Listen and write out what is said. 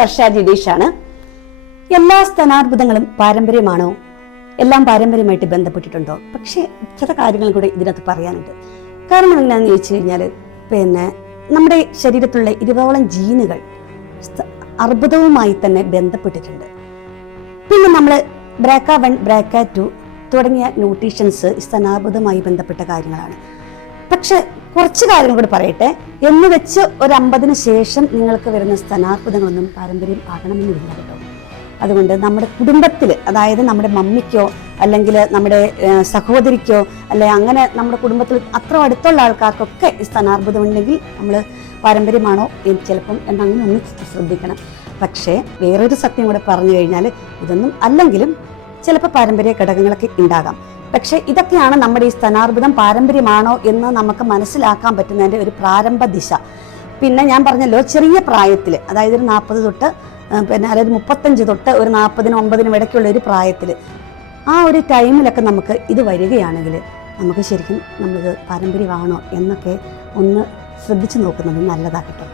വർഷ ജിഡീഷാണ്. എല്ലാ സ്തനാർബുദങ്ങളും പാരമ്പര്യമാണോ? എല്ലാം പാരമ്പര്യമായിട്ട് ബന്ധപ്പെട്ടിട്ടുണ്ടോ? പക്ഷേ ചില കാര്യങ്ങൾ കൂടെ ഇതിനകത്ത് പറയാനുണ്ട്. കാരണം എന്താണെന്ന് ചോദിച്ചു കഴിഞ്ഞാൽ നമ്മുടെ ശരീരത്തിലുള്ള 20ഓളം ജീനുകൾ അർബുദവുമായി തന്നെ ബന്ധപ്പെട്ടിട്ടുണ്ട്. പിന്നെ നമ്മൾ BRCA1, BRCA2 തുടങ്ങിയ ന്യൂട്രീഷൻസ് സ്തനാർബുദവുമായി ബന്ധപ്പെട്ട കാര്യങ്ങളാണ്. പക്ഷെ കുറച്ച് കാര്യങ്ങൾ കൂടി പറയട്ടെ. എന്ന് വെച്ച് ഒരു 50-ന് ശേഷം നിങ്ങൾക്ക് വരുന്ന സ്തനാർബുദങ്ങളൊന്നും പാരമ്പര്യം ആകണമെന്നില്ല കേട്ടോ. അതുകൊണ്ട് നമ്മുടെ കുടുംബത്തിൽ, അതായത് നമ്മുടെ മമ്മിക്കോ അല്ലെങ്കിൽ നമ്മുടെ സഹോദരിക്കോ അല്ലെ അങ്ങനെ നമ്മുടെ കുടുംബത്തിൽ അത്ര അടുത്തുള്ള ആൾക്കാർക്കൊക്കെ സ്തനാർബുദം ഉണ്ടെങ്കിൽ നമ്മൾ പാരമ്പര്യമാണോ ചിലപ്പം എന്നങ്ങനെ ഒന്ന് ശ്രദ്ധിക്കണം. പക്ഷേ വേറൊരു സത്യം കൂടെ പറഞ്ഞു കഴിഞ്ഞാൽ ഇതൊന്നും അല്ലെങ്കിലും ചിലപ്പോൾ പാരമ്പര്യ ഘടകങ്ങളൊക്കെ ഉണ്ടാകാം. പക്ഷേ ഇതൊക്കെയാണ് നമ്മുടെ ഈ സ്തനാർബുദം പാരമ്പര്യമാണോ എന്ന് നമുക്ക് മനസ്സിലാക്കാൻ പറ്റുന്നതിൻ്റെ ഒരു പ്രാരംഭ ദിശ. പിന്നെ ഞാൻ പറഞ്ഞല്ലോ, ചെറിയ പ്രായത്തിൽ, അതായത് ഒരു 40 തൊട്ട് അതായത് 35 തൊട്ട് ഒരു 40-നും ഇടയ്ക്കുള്ള ഒരു പ്രായത്തിൽ, ആ ഒരു ടൈമിലൊക്കെ നമുക്ക് ഇത് വരികയാണെങ്കിൽ നമുക്ക് ശരിക്കും നമ്മളിത് പാരമ്പര്യമാണോ എന്നൊക്കെ ഒന്ന് ശ്രദ്ധിച്ചു നോക്കുന്നത് നല്ലതാകട്ടെ.